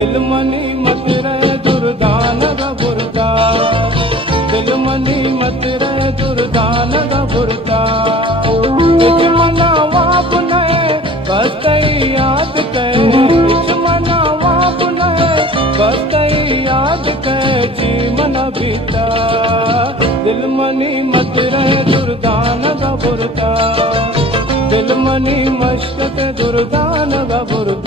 दिल मनी मत रहे दुर्दान गबुरता, दिल मनी मत रहे दुर्दान गबुरता। कुछ मनावा बुने बस याद कहे, कुछ मनावा बुने बस याद कहे जी मन बीता। दिल मनी मत रहे दुर्दान गबुरता, दिल मनी मश्क दुर्दान गबुरता।